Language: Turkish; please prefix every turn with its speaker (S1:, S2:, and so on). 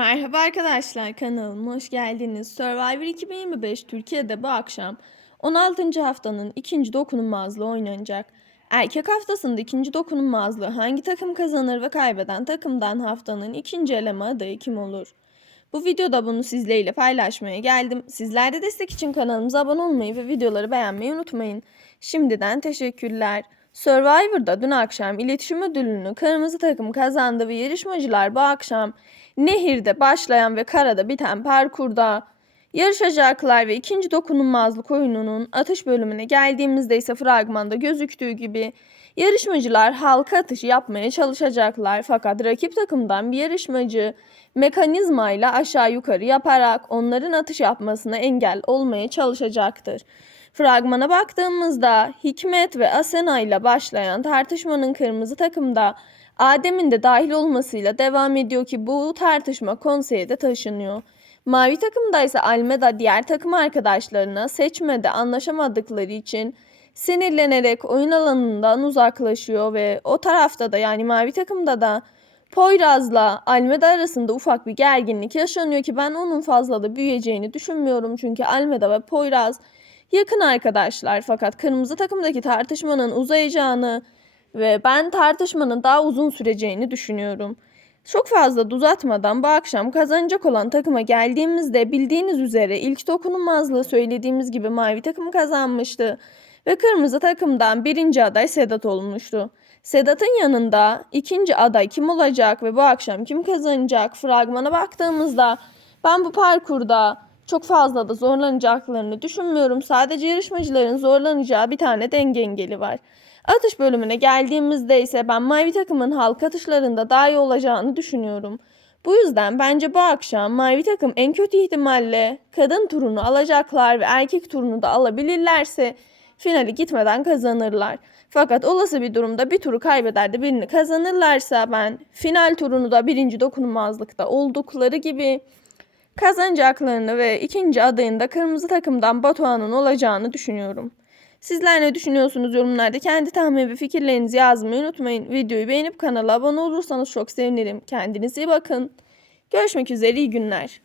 S1: Merhaba arkadaşlar kanalıma hoş geldiniz. Survivor 2025 Türkiye'de bu akşam 16. haftanın ikinci dokunulmazlığı oynanacak. Erkek haftasında ikinci dokunulmazlığı hangi takım kazanır ve kaybeden takımdan haftanın ikinci eleme adayı kim olur? Bu videoda bunu sizlerle paylaşmaya geldim. Sizler de destek için kanalımıza abone olmayı ve videoları beğenmeyi unutmayın. Şimdiden teşekkürler. Survivor'da dün akşam iletişim ödülünü kırmızı takım kazandı ve yarışmacılar bu akşam nehirde başlayan ve karada biten parkurda yarışacaklar ve ikinci dokunulmazlık oyununun atış bölümüne geldiğimizde ise fragmanda gözüktüğü gibi yarışmacılar halka atışı yapmaya çalışacaklar fakat rakip takımdan bir yarışmacı mekanizmayla aşağı yukarı yaparak onların atış yapmasına engel olmaya çalışacaktır. Fragmana baktığımızda Hikmet ve Asena ile başlayan tartışmanın kırmızı takımda Adem'in de dahil olmasıyla devam ediyor ki bu tartışma konseye de taşınıyor. Mavi takımda ise Almeda diğer takım arkadaşlarına seçmede anlaşamadıkları için sinirlenerek oyun alanından uzaklaşıyor ve o tarafta da yani mavi takımda da Poyraz'la Almeda arasında ufak bir gerginlik yaşanıyor ki ben onun fazla da büyüyeceğini düşünmüyorum. Çünkü Almeda ve Poyraz yakın arkadaşlar fakat kırmızı takımdaki tartışmanın uzayacağını ve ben tartışmanın daha uzun süreceğini düşünüyorum. Çok fazla uzatmadan bu akşam kazanacak olan takıma geldiğimizde bildiğiniz üzere ilk dokunulmazlığı söylediğimiz gibi mavi takım kazanmıştı ve kırmızı takımdan birinci aday Sedat olmuştu. Sedat'ın yanında ikinci aday kim olacak ve bu akşam kim kazanacak fragmana baktığımızda ben bu parkurda çok fazla da zorlanacaklarını düşünmüyorum. Sadece yarışmacıların zorlanacağı bir tane denge engeli var. Atış bölümüne geldiğimizde ise ben mavi takımın halk atışlarında daha iyi olacağını düşünüyorum. Bu yüzden bence bu akşam mavi takım en kötü ihtimalle kadın turunu alacaklar ve erkek turunu da alabilirlerse finali gitmeden kazanırlar. Fakat olası bir durumda bir turu kaybeder de birini kazanırlarsa ben final turunu da birinci dokunulmazlıkta oldukları gibi kazanacaklarını ve ikinci adayında kırmızı takımdan Batuhan'ın olacağını düşünüyorum. Sizler ne düşünüyorsunuz yorumlarda kendi tahmin ve fikirlerinizi yazmayı unutmayın. Videoyu beğenip kanala abone olursanız çok sevinirim. Kendinize iyi bakın. Görüşmek üzere iyi günler.